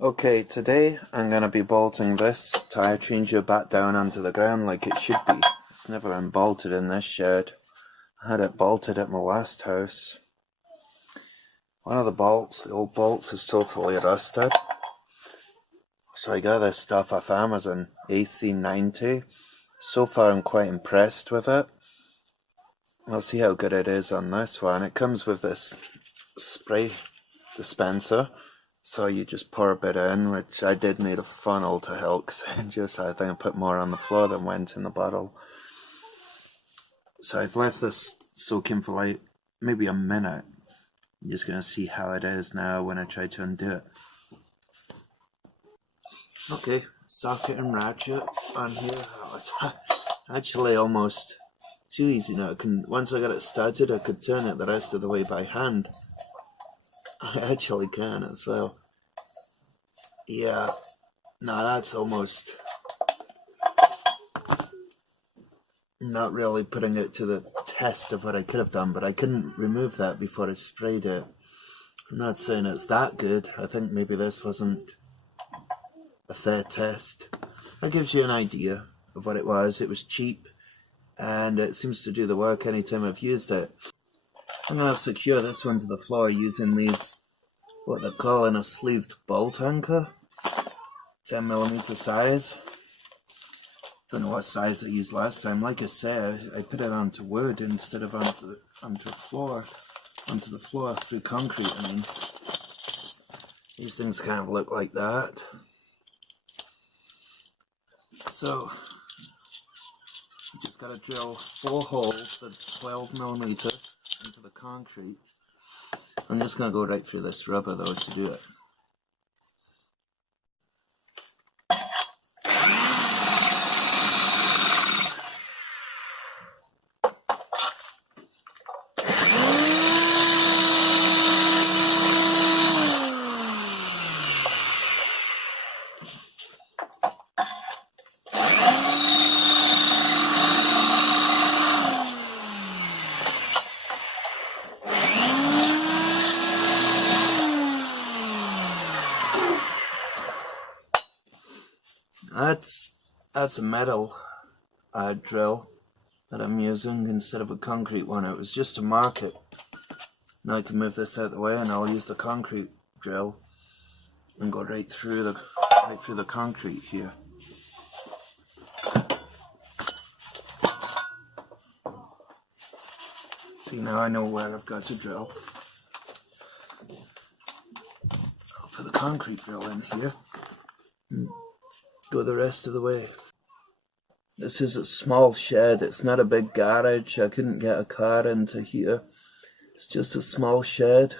Okay, today I'm going to be bolting this tyre changer back down onto the ground like it should be. It's never been bolted in this shed. I had it bolted at my last house. One of the bolts, the old bolts, is totally rusted. So I got this stuff off Amazon, AC90. So far I'm quite impressed with it. We'll see how good it is on this one. It comes with this spray dispenser. So you just pour a bit in, which I did need a funnel to help, because I think I put more on the floor than went in the bottle. So I've left this soaking for like maybe a minute. I'm just going to see how it is now when I try to undo it. Okay, socket and ratchet on here. Oh, it's actually almost too easy now. Once I got it started, I could turn it the rest of the way by hand. I actually can as well. Yeah, no, that's almost not really putting it to the test of what I could have done, but I couldn't remove that before I sprayed it. I'm not saying it's that good. I think maybe this wasn't a fair test. That gives you an idea of what it was. It was cheap, and it seems to do the work anytime I've used it. I'm going to secure this one to the floor using these, what they're calling a sleeved bolt anchor, 10mm size. Don't know what size I used last time. Like I say, I put it onto wood instead of onto the floor through concrete. I mean, these things kind of look like that. So you just got to drill 4 holes that's 12mm into the concrete. I'm just going to go right through this rubber though to do it. That's a metal drill that I'm using instead of a concrete one. It was just to mark it. Now I can move this out of the way and I'll use the concrete drill and go right through the concrete here. See, now I know where I've got to drill. I'll put the concrete drill in here and go the rest of the way. This is a small shed. It's not a big garage. I couldn't get a car into here. It's just a small shed.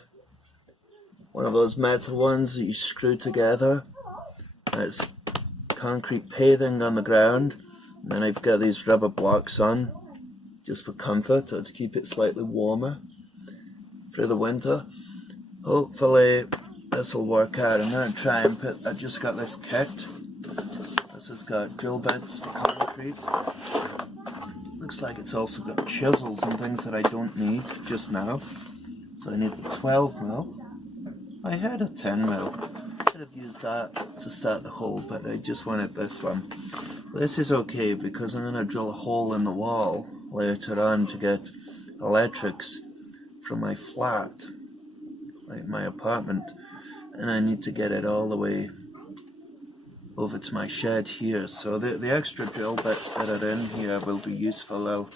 One of those metal ones that you screw together. And it's concrete paving on the ground. And then I've got these rubber blocks on just for comfort, or to keep it slightly warmer through the winter. Hopefully this will work out. I'm going to try and I just got this kit. This has got drill bits for concrete. Looks like it's also got chisels and things that I don't need just now. So I need the 12mm. I had a 10mm. Should have used that to start the hole, but I just wanted this one. This is okay because I'm going to drill a hole in the wall later on to get electrics from my flat, like my apartment, and I need to get it all the way over to my shed here. So the extra drill bits that are in here will be useful. I'll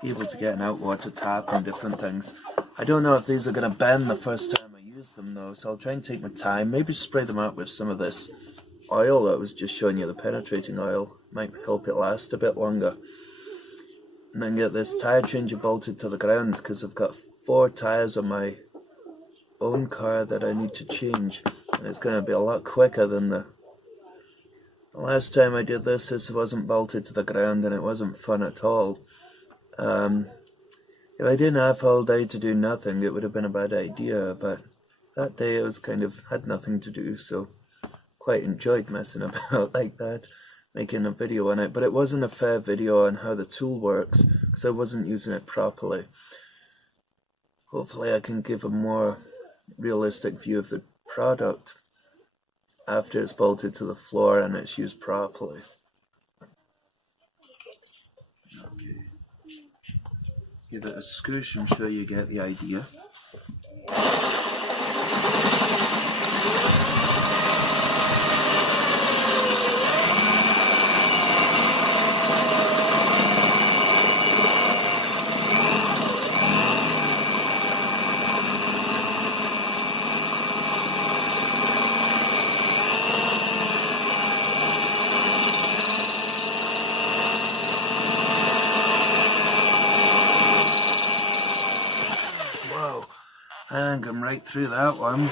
be able to get an outwater tap and different things. I don't know if these are going to bend the first time I use them though, so I'll try and take my time, maybe spray them out with some of this oil that I was just showing you, the penetrating oil. Might help it last a bit longer. And then get this tyre changer bolted to the ground because I've got 4 tyres on my own car that I need to change, and it's going to be a lot quicker than the last time I did this. This wasn't bolted to the ground and it wasn't fun at all. If I didn't have all day to do nothing, it would have been a bad idea, but that day I was had nothing to do, so quite enjoyed messing about like that, making a video on it. But it wasn't a fair video on how the tool works because I wasn't using it properly. Hopefully I can give a more realistic view of the product. after it's bolted to the floor and it's used properly. Okay. Give it a scoosh and sure you get the idea. Whoa, I think I'm right through that one.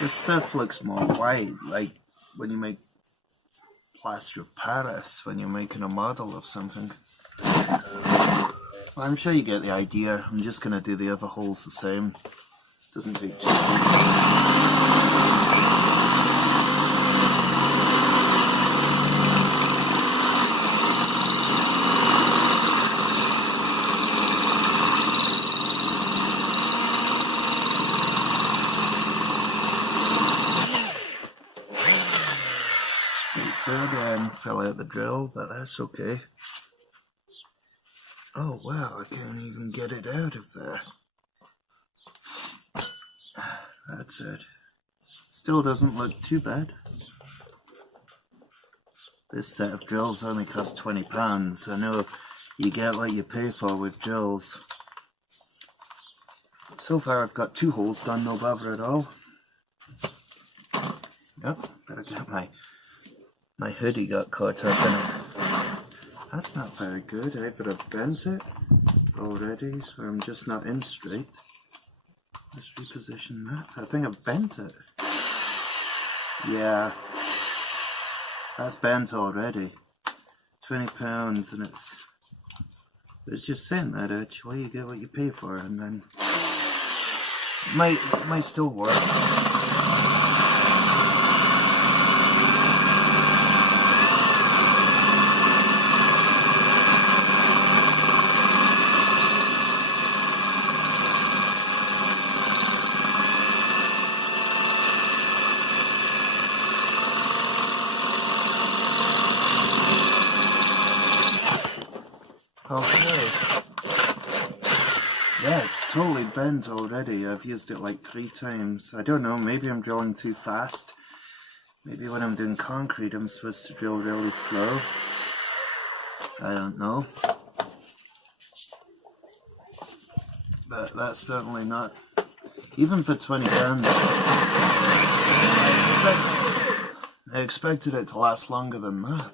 This stuff looks more white, like when you make plaster of Paris, when you're making a model of something. Well, I'm sure you get the idea. I'm just going to do the other holes the same. Doesn't take too long. Again, fell out the drill, but that's okay. Oh wow, I can't even get it out of there. That's it. Still doesn't look too bad. This set of drills only cost £20. I know you get what you pay for with drills. So far I've got 2 holes done, no bother at all. Yep, better get my hoodie got caught up in it. That's not very good. I either have bent it already, or I'm just not in straight. Let's reposition that. I think I've bent it. Yeah, that's bent already. £20, and it's just saying that actually. You get what you pay for, and then it might still work. Okay. Yeah, it's totally bent already. I've used it like 3 times. I don't know, maybe I'm drilling too fast. Maybe when I'm doing concrete I'm supposed to drill really slow. I don't know. But that's certainly not, even for £20, I expected it to last longer than that.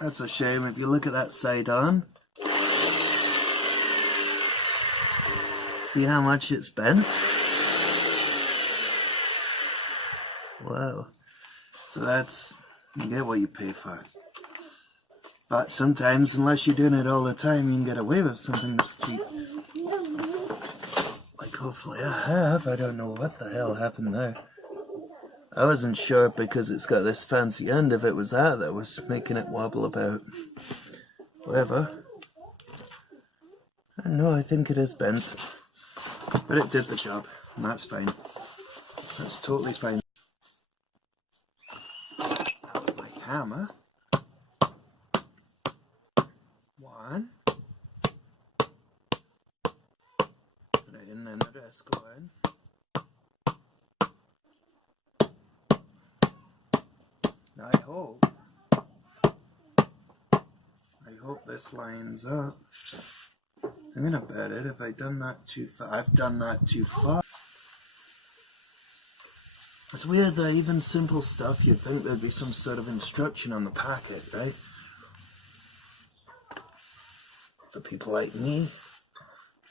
That's a shame. If you look at that side on, see how much it's bent? Wow. So that's, you get what you pay for. But sometimes, unless you're doing it all the time, you can get away with something that's cheap. Like hopefully I have. I don't know what the hell happened there. I wasn't sure because it's got this fancy end if it was that was making it wobble about. However, I don't know, I think it is bent. But it did the job, and that's fine. That's totally fine. Now with my hammer. 1. Put it in and the rest go in. Now I hope this lines up. I'm gonna bet it. Have I done that too far? I've done that too far. It's weird that even simple stuff, you'd think there'd be some sort of instruction on the packet, right? For people like me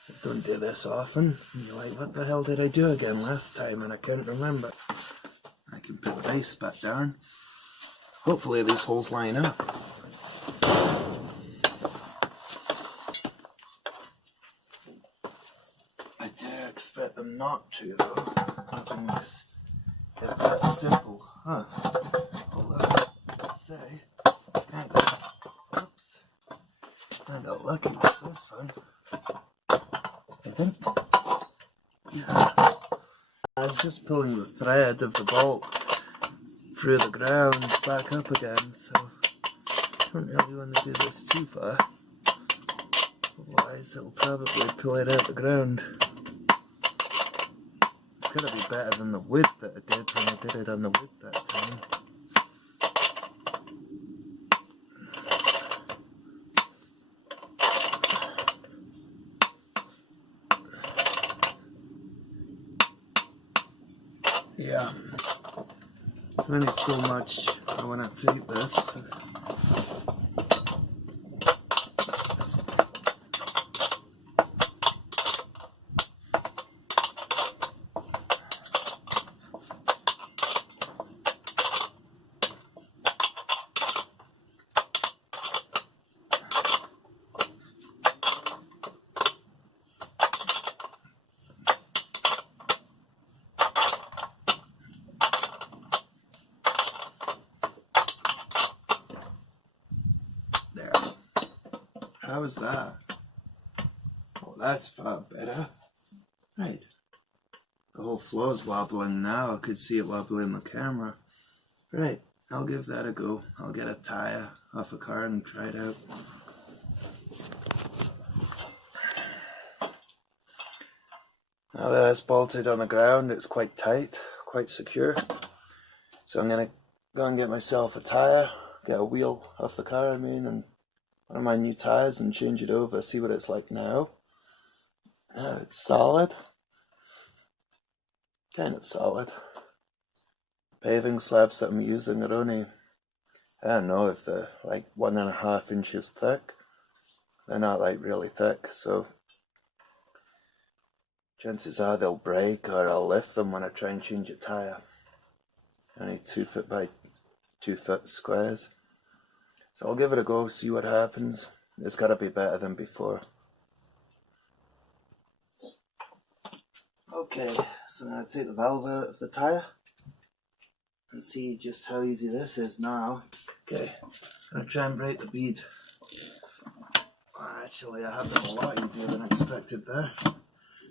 that don't do this often, and you're like, what the hell did I do again last time? And I can't remember. I can put the base back down. Hopefully these holes line up. expect them not to, though. Nothing is that simple, huh? Although, say, oops, I got lucky with this one. I think. Yeah. I was just pulling the thread of the bolt through the ground back up again, so I don't really want to do this too far. Otherwise, it'll probably pull it out the ground. It's gotta be better than the wood that I did when I did it on the wood that time. Yeah, there's only so much I want to take this. There. How's that? Oh, that's far better. Right. The whole floor's wobbling now. I could see it wobbling in the camera. Right. I'll give that a go. I'll get a tyre off a car and try it out. Now that it's bolted on the ground, it's quite tight, quite secure. So I'm going to go and get myself a tyre, get a wheel off the car, and one of my new tyres and change it over, see what it's like now. Now it's solid. Kind of solid. Paving slabs that I'm using are only, I don't know if they're like 1.5 inches thick. They're not like really thick, so chances are they'll break or I'll lift them when I try and change a tyre. Only 2 foot by 2 foot squares. So I'll give it a go, see what happens. It's got to be better than before. Okay, so I'm going to take the valve out of the tyre and see just how easy this is now. Okay, I'm going to try and break the bead. Actually, I have done a lot easier than expected there.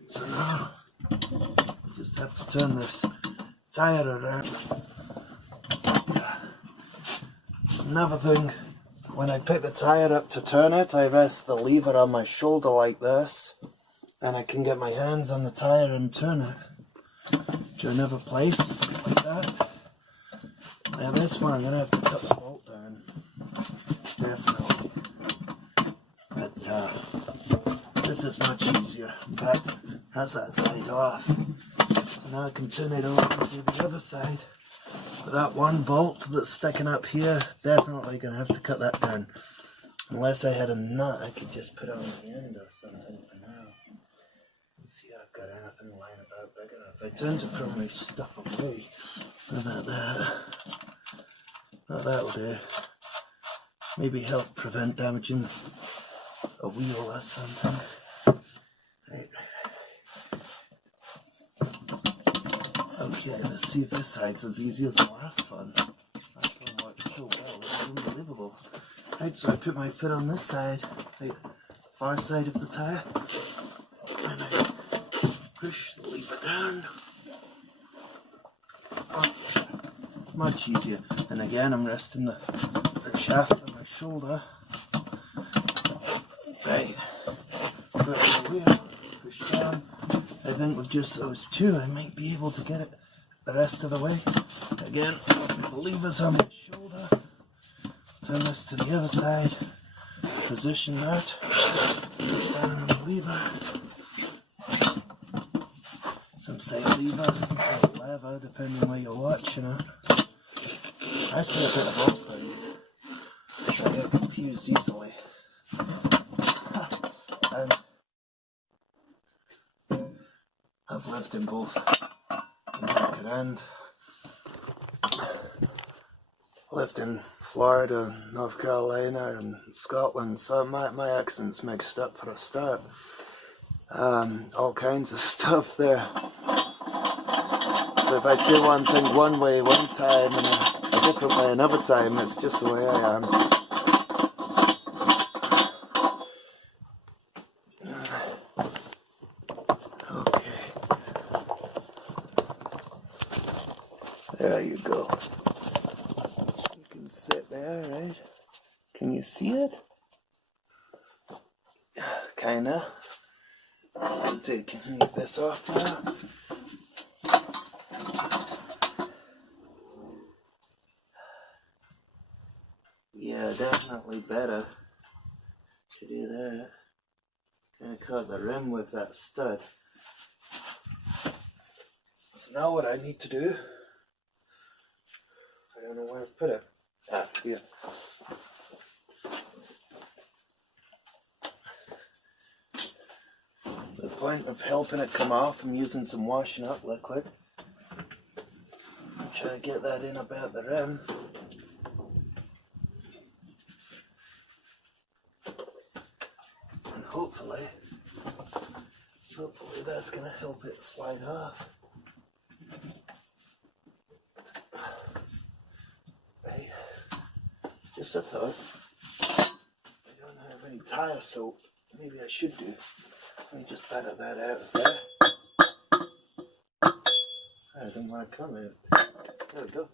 So now, I just have to turn this tyre around. Another thing, when I pick the tyre up to turn it, I rest the lever on my shoulder like this, and I can get my hands on the tyre and turn it to another place like that. Now this one I'm going to have to cut the bolt down, definitely, but this is much easier. In fact, that's that side off. So now I can turn it over to the other side. But that one bolt that's sticking up here, definitely going to have to cut that down. Unless I had a nut I could just put on the end or something for now. Let's see if I've got anything lying about big enough. I tend to throw my stuff away. What about that? Oh, that'll do. Maybe help prevent damaging a wheel or something. Right. Okay, let's see if this side's as easy as the last one. That one worked so well, it's unbelievable. Right, so I put my foot on this side, right, the far side of the tyre, and I push the lever down. Oh, much easier. And again, I'm resting the shaft on my shoulder. Right, put the wheel, push down. I think with just those two, I might be able to get it the rest of the way. Again, the lever's on my shoulder. Turn this to the other side. Position that. Push down on the lever. Some say lever, some say lever, depending where you're watching it. I see a bit of both things, so I get confused easily. And I've lived in both America and lived in Florida, North Carolina and Scotland, so my accent's mixed up for a start. all kinds of stuff there. So if I say one thing one way one time and a different way another time, it's just the way I am. Okay. There you go. You can sit there, right? Can you see it? Kinda. I'll take this off now. Yeah, definitely better to do that. Kind of cut the rim with that stud. So now what I need to do, I don't know where I've put it. Ah, here. The point of helping it come off, I'm using some washing up liquid. I'm trying to get that in about the rim. And hopefully that's going to help it slide off. Right. Just a thought. I don't have any tyre soap. Maybe I should do. Let me just batter that out of there. I don't want to come out. There we go.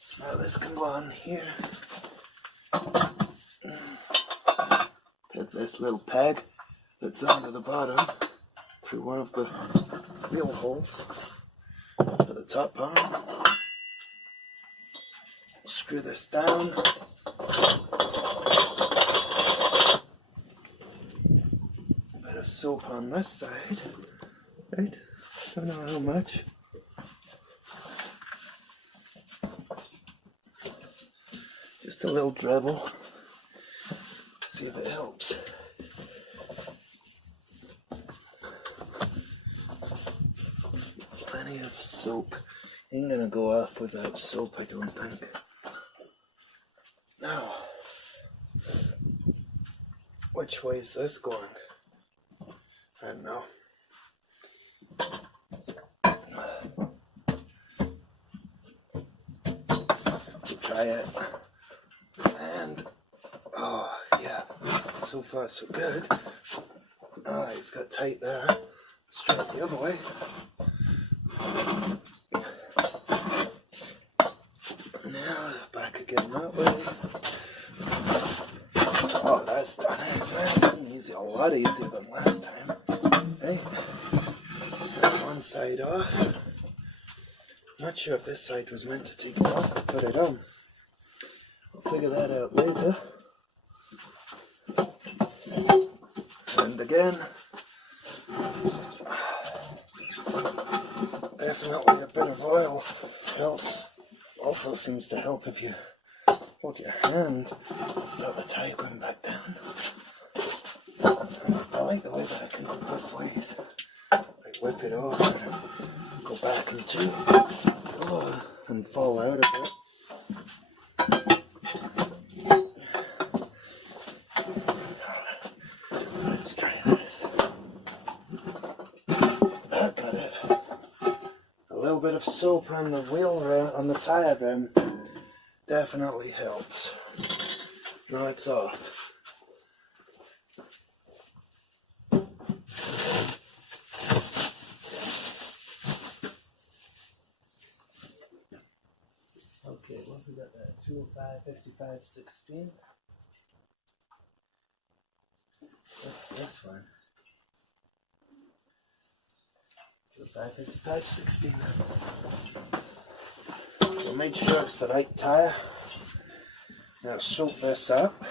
So now this can go on here. Put this little peg that's under the bottom through one of the wheel holes for the top on. Screw this down. Bit of soap on this side, right? Don't know how much. Just a little dribble. See if it helps. Plenty of soap. Ain't gonna go off without soap, I don't think. Now, which way is this going? I don't know. We'll try it. And, oh yeah, so far so good. Oh, it's got tight there. Let's try it the other way. Now, back again that way. Oh, that's done it. That's easy, a lot easier than last time. Right? Take one side off. Not sure if this side was meant to take it off or put it on. I'll figure that out later. And again, definitely a bit of oil helps. Also seems to help if you hold your hand, start the tie going back down. I like the way that I can go both ways. I whip it over and go back and two, and fall out of it. Let's try this. That got it. A little bit of soap on the wheel rim, on the tyre rim, definitely helps. Now it's off. Okay, what have we got there? 205, 55, 16. What's this one? 205, 55, 16. So make sure it's the right tyre. Now soak this up.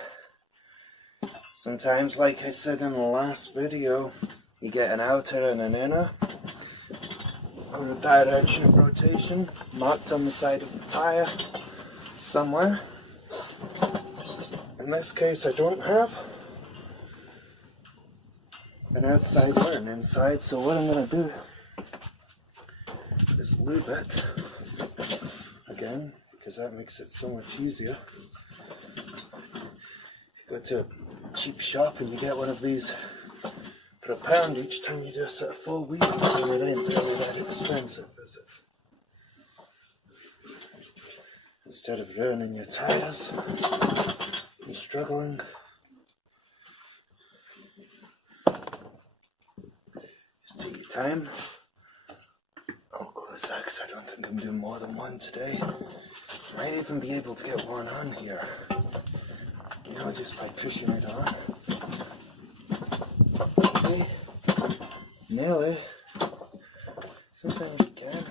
Sometimes, like I said in the last video, you get an outer and an inner, or a direction of rotation marked on the side of the tyre somewhere. In this case I don't have an outside or an inside, so what I'm going to do is lube it again, because that makes it so much easier. Go to cheap shop and you get one of these for £1 each time you do a set of 4 wheels, and it ain't really that expensive, is it? Instead of ruining your tyres and struggling. Just take your time. I'll close that because I don't think I'm doing more than one today. Might even be able to get one on here. You know, just by pushing it on. Okay. Nearly. Sometimes you can.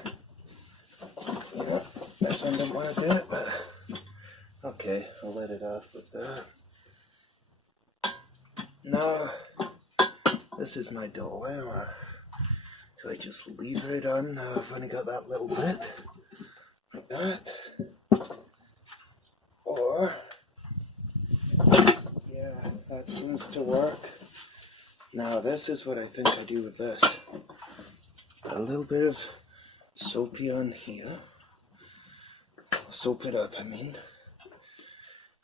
Yeah, this one didn't want to do it, but okay, I'll let it off with that. Now, this is my dilemma. Do I just leave it on? Now I've only got that little bit, like that. Or, yeah, that seems to work. Now this is what I think I do with this. A little bit of soapy on here. Soap it up, I mean.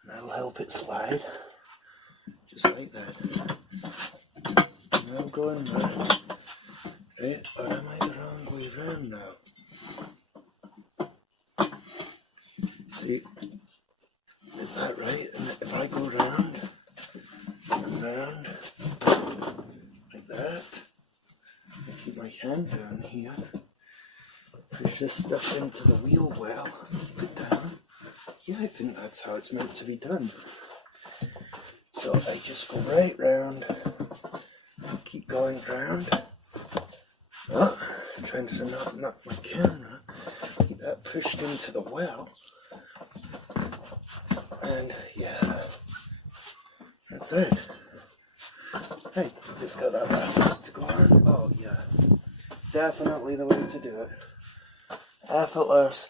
And that'll help it slide. Just like that. And I'll go in there. Right, or am I the wrong way round now? See, is that right? And if I go round and round, like that, and keep my hand down here, push this stuff into the wheel well, keep it down. Yeah, I think that's how it's meant to be done. So I just go right round, and keep going round. Oh, trying to not knock my camera. Keep that pushed into the well. And yeah, that's it. Hey, just got that last step to go on. Oh yeah, definitely the way to do it. Effortless.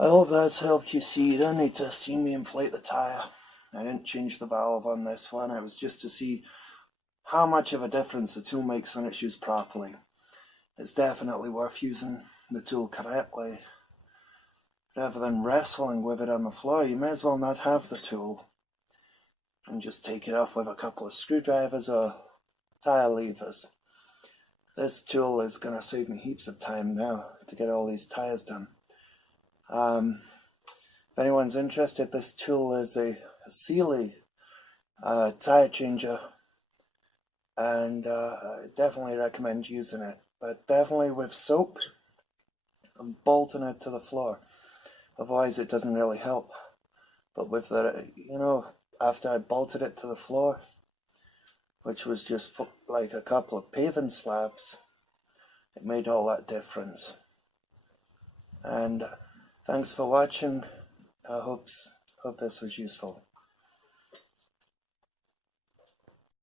I hope that's helped you see. You don't need to see me inflate the tyre. I didn't change the valve on this one. It was just to see how much of a difference the tool makes when it's used properly. It's definitely worth using the tool correctly. Rather than wrestling with it on the floor, you may as well not have the tool and just take it off with a couple of screwdrivers or tyre levers. This tool is going to save me heaps of time now to get all these tyres done. If anyone's interested, this tool is a Sealy tyre changer, and I definitely recommend using it, but definitely with soap and bolting it to the floor. Otherwise it doesn't really help. But with the, you know, after I bolted it to the floor, which was just like a couple of paving slabs, it made all that difference. And thanks for watching. I hope this was useful.